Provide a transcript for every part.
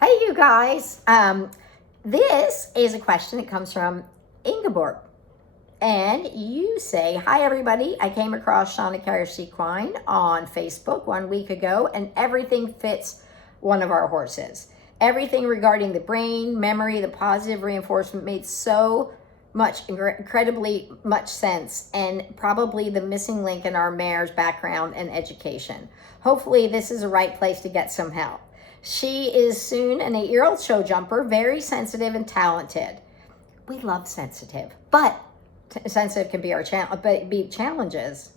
Hey, you guys. This is a question that comes from Ingeborg. And you say, hi, everybody. I came across Shauna Carrier Equine on Facebook 1 week ago, and everything fits one of our horses. Everything regarding the brain, memory, the positive reinforcement made so much, incredibly much sense, and probably the missing link in our mare's background and education. Hopefully, this is the right place to get some help. She is soon an 8-year-old show jumper, very sensitive and talented. We love sensitive, but sensitive can be be challenges.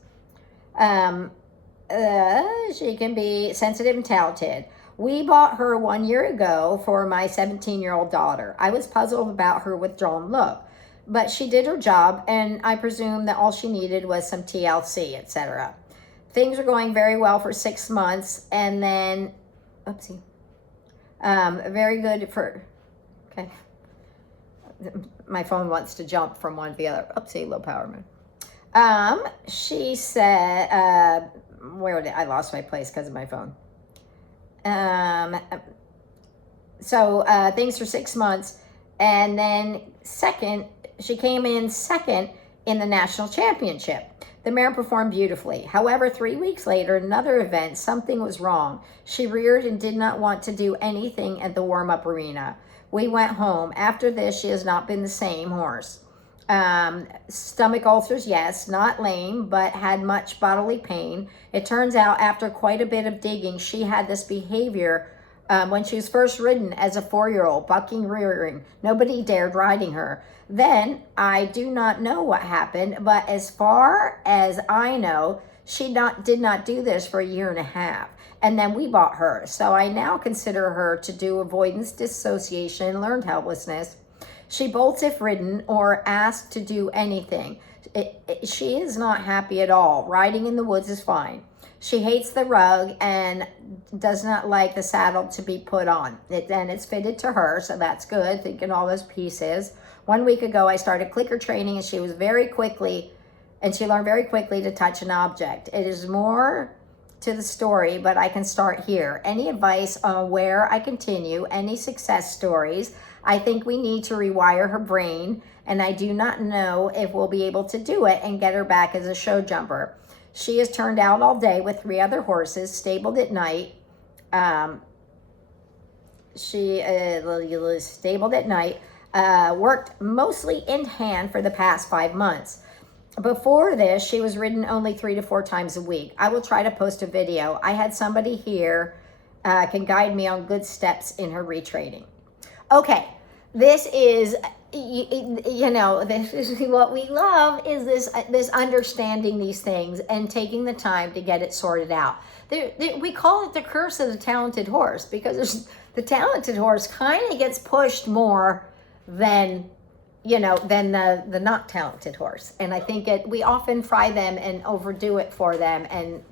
She can be sensitive and talented. We bought her 1 year ago for my 17-year-old daughter. I was puzzled about her withdrawn look, but she did her job, and I presume that all she needed was some TLC, etc. Things were going very well for 6 months, and then, oopsie. Very good for, okay. My phone wants to jump from one to the other. Oopsie, low power mode. She said, I lost my place because of my phone. Things for 6 months. And then she came in second in the national championship. The mare performed beautifully. However, 3 weeks later, another event, something was wrong. She reared and did not want to do anything at the warm-up arena. We went home. After this, she has not been the same horse. Stomach ulcers, yes, not lame, but had much bodily pain. It turns out after quite a bit of digging, she had this behavior when she was first ridden as a 4-year-old, bucking, rearing. Nobody dared riding her. Then, I do not know what happened, but as far as I know, she did not do this for 1.5 years. And then we bought her. So I now consider her to do avoidance, dissociation, learned helplessness. She bolts if ridden or asked to do anything. She is not happy at all. Riding in the woods is fine. She hates the rug and does not like the saddle to be put on. And it's fitted to her, so that's good, thinking all those pieces. 1 week ago, I started clicker training, and she learned very quickly to touch an object. It is more to the story, but I can start here. Any advice on where I continue? Any success stories? I think we need to rewire her brain, and I do not know if we'll be able to do it and get her back as a show jumper. She is turned out all day with 3 other horses, stabled at night. Worked mostly in hand for the past 5 months. Before this, she was ridden only 3 to 4 times a week. I will try to post a video. I had somebody here can guide me on good steps in her retraining. Okay, this is, this is what we love, is this understanding these things and taking the time to get it sorted out. We call it the curse of the talented horse, because the talented horse kind of gets pushed more than the not talented horse. And I think we often fry them and overdo it for them and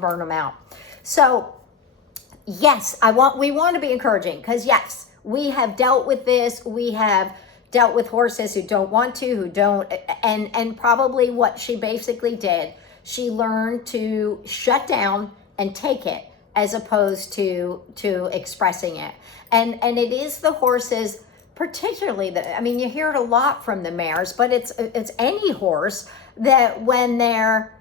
burn them out. So yes, we want to be encouraging, because yes, we have dealt with this. We have dealt with horses who don't want to, who don't, and probably what she basically did, she learned to shut down and take it as opposed to expressing it. And it is the horses, particularly you hear it a lot from the mares, but it's any horse that when they're,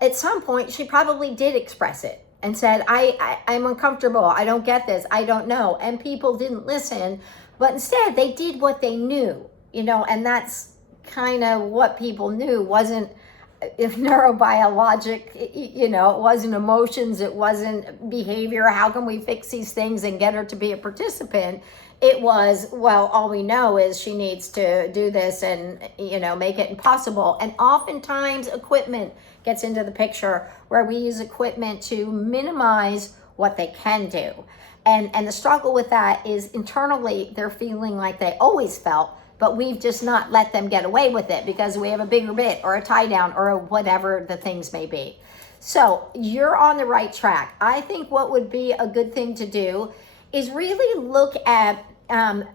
at some point, she probably did express it and said, I'm uncomfortable, I don't get this, I don't know. And people didn't listen, but instead they did what they knew, and that's kind of what people knew. Wasn't neurobiologic, it wasn't emotions, it wasn't behavior. How can we fix these things and get her to be a participant? It was, well, all we know is she needs to do this and, make it impossible. And oftentimes equipment gets into the picture, where we use equipment to minimize what they can do. And the struggle with that is internally they're feeling like they always felt, but we've just not let them get away with it because we have a bigger bit or a tie down or whatever the things may be. So you're on the right track. I think what would be a good thing to do is really look at on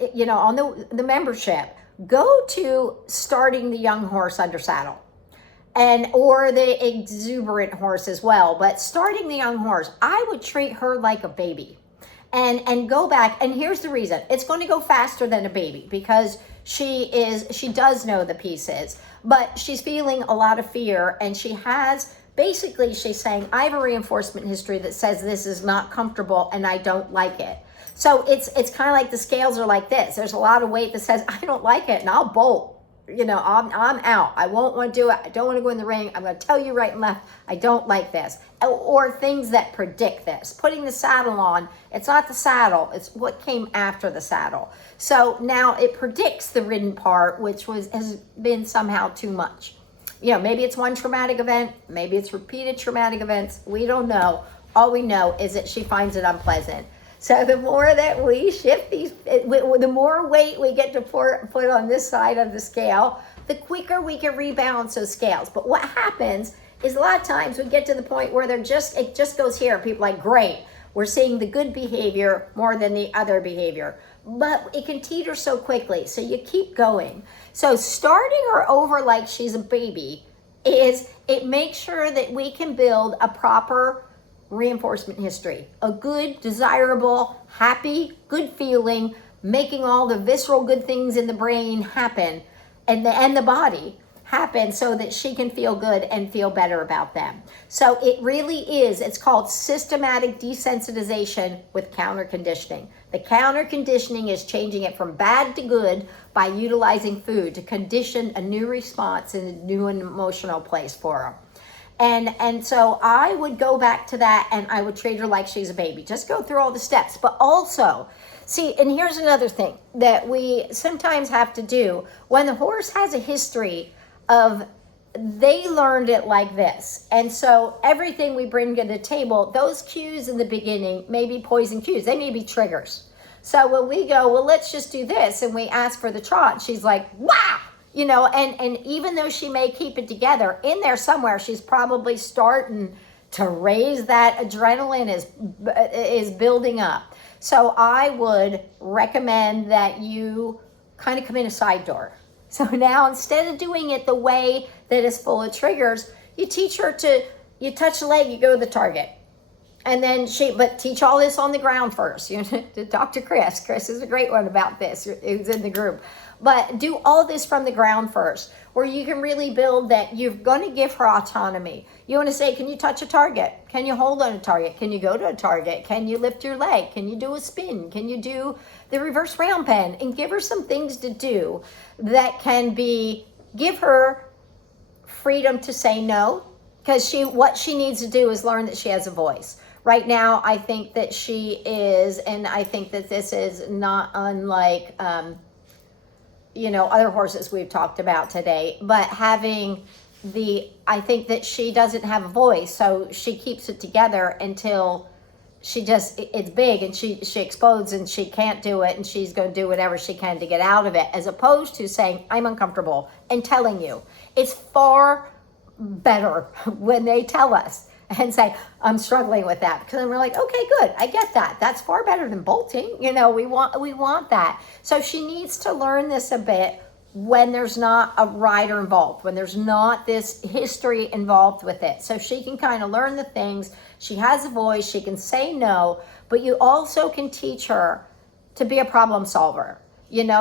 the membership, go to starting the young horse under saddle, or the exuberant horse as well. But starting the young horse, I would treat her like a baby. and go back. And here's the reason. It's going to go faster than a baby because she does know the pieces, but she's feeling a lot of fear, and basically she's saying, I have a reinforcement history that says this is not comfortable and I don't like it. So it's kind of like the scales are like this. There's a lot of weight that says, I don't like it, and I'll bolt. I'm out. I won't want to do it. I don't want to go in the ring. I'm going to tell you right and left, I don't like this. Or things that predict this. Putting the saddle on, it's not the saddle, it's what came after the saddle. So now it predicts the ridden part, which has been somehow too much. Maybe it's one traumatic event, maybe it's repeated traumatic events. We don't know. All we know is that she finds it unpleasant. So the more that we shift the more weight we get to put on this side of the scale, the quicker we can rebalance those scales. But what happens is a lot of times we get to the point where it just goes here. People are like, great, we're seeing the good behavior more than the other behavior. But it can teeter so quickly, so you keep going. So starting her over like she's a baby it makes sure that we can build a proper reinforcement history, a good, desirable, happy, good feeling, making all the visceral good things in the brain happen and the body happen so that she can feel good and feel better about them. So it really is, it's called systematic desensitization with counter conditioning. The counter conditioning is changing it from bad to good by utilizing food to condition a new response in a new and emotional place for her. And so I would go back to that, and I would treat her like she's a baby. Just go through all the steps. But also, see, and here's another thing that we sometimes have to do. When the horse has a history of, they learned it like this. And so everything we bring to the table, those cues in the beginning may be poison cues. They may be triggers. So when we go, well, let's just do this, and we ask for the trot, she's like, wow! And even though she may keep it together, in there somewhere, she's probably starting to raise that adrenaline is building up. So I would recommend that you kind of come in a side door. So now instead of doing it the way that is full of triggers, you teach her you touch the leg, you go to the target. And then but teach all this on the ground first. To Dr. Chris. Chris is a great one about this, who's in the group. But do all this from the ground first, where you can really build that you're going to give her autonomy. You want to say, can you touch a target? Can you hold on a target? Can you go to a target? Can you lift your leg? Can you do a spin? Can you do the reverse round pen? And give her some things to do that can give her freedom to say no, because what she needs to do is learn that she has a voice. Right now, I think that she is, and I think that this is not unlike other horses we've talked about today, but I think that she doesn't have a voice, so she keeps it together until it's big and she explodes and she can't do it, and she's going to do whatever she can to get out of it, as opposed to saying, I'm uncomfortable, and telling you. It's far better when they tell us and say, I'm struggling with that, because then we're like, okay, good, I get that. That's far better than bolting. We want that. So she needs to learn this a bit when there's not a rider involved, when there's not this history involved with it. So she can kind of learn the things. She has a voice, she can say no, but you also can teach her to be a problem solver.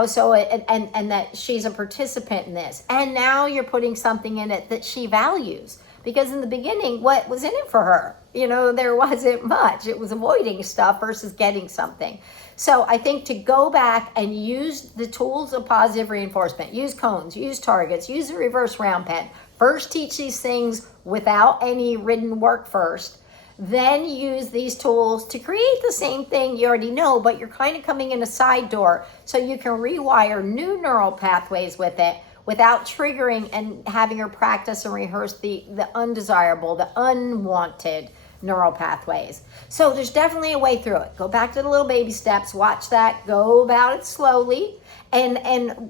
So and that she's a participant in this. And now you're putting something in it that she values. Because in the beginning, what was in it for her? There wasn't much. It was avoiding stuff versus getting something. So I think to go back and use the tools of positive reinforcement, use cones, use targets, use the reverse round pen. First teach these things without any written work first. Then use these tools to create the same thing you already know, but you're kind of coming in a side door so you can rewire new neural pathways with it, without triggering and having her practice and rehearse the undesirable, the unwanted neural pathways. So there's definitely a way through it. Go back to the little baby steps, watch that, go about it slowly. And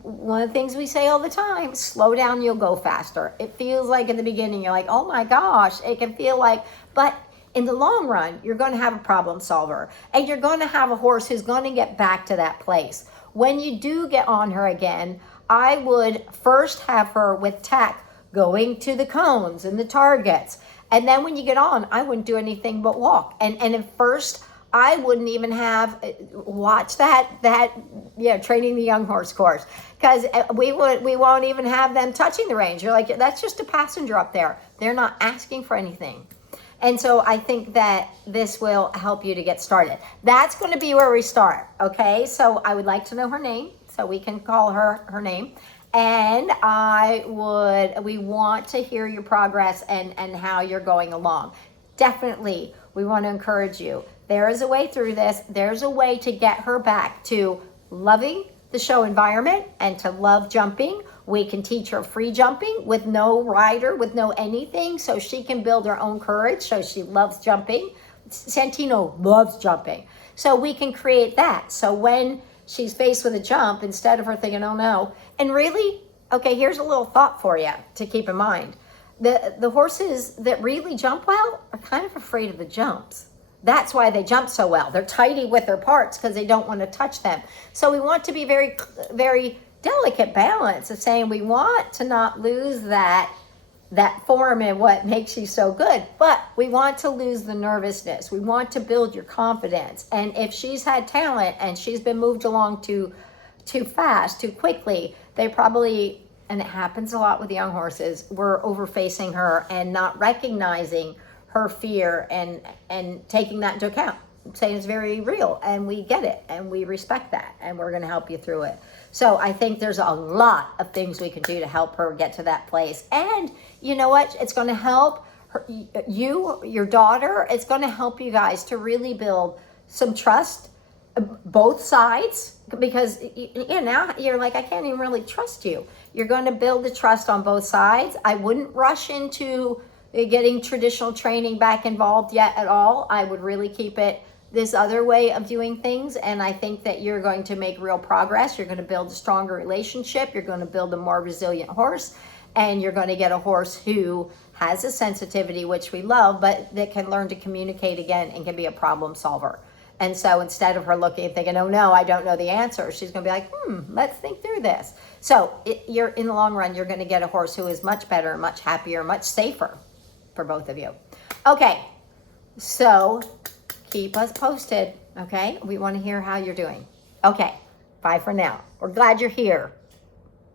one of the things we say all the time, slow down, you'll go faster. It feels like in the beginning, you're like, oh my gosh, it can feel like, but in the long run, you're going to have a problem solver, and you're going to have a horse who's going to get back to that place. When you do get on her again, I would first have her with tack going to the cones and the targets. And then when you get on, I wouldn't do anything but walk. And at first, I wouldn't even have watch that training the young horse course, because we won't even have them touching the reins. You're like, that's just a passenger up there. They're not asking for anything. And so I think that this will help you to get started. That's going to be where we start. Okay. So I would like to know her name so we can call her name. And we want to hear your progress and how you're going along. Definitely, we want to encourage you. There is a way through this. There's a way to get her back to loving the show environment and to love jumping. We can teach her free jumping with no rider, with no anything, so she can build her own courage, so she loves jumping. Santino loves jumping. So we can create that. So when she's faced with a jump, instead of her thinking, oh no, and really, okay, here's a little thought for you to keep in mind. The horses that really jump well are kind of afraid of the jumps. That's why they jump so well. They're tidy with their parts because they don't want to touch them. So we want to be very, very delicate balance of saying we want to not lose that form and what makes you so good, but we want to lose the nervousness. We want to build your confidence. And if she's had talent and she's been moved along too fast, too quickly, they probably, and it happens a lot with young horses, we're overfacing her and not recognizing her fear and taking that into account, saying it's very real, and we get it and we respect that, and we're going to help you through it. So I think there's a lot of things we can do to help her get to that place. And you know what? It's going to help her, your daughter. It's going to help you guys to really build some trust, both sides, because now you're like, I can't even really trust you. You're going to build the trust on both sides. I wouldn't rush into getting traditional training back involved yet at all. I would really keep it this other way of doing things, and I think that you're going to make real progress. You're going to build a stronger relationship. You're going to build a more resilient horse, and you're going to get a horse who has a sensitivity, which we love, but that can learn to communicate again and can be a problem solver. And so instead of her looking and thinking, oh no, I don't know the answer, she's going to be like, let's think through this. So you're in the long run, you're going to get a horse who is much better, much happier, much safer for both of you. Okay, so keep us posted, okay? We want to hear how you're doing. Okay, bye for now. We're glad you're here.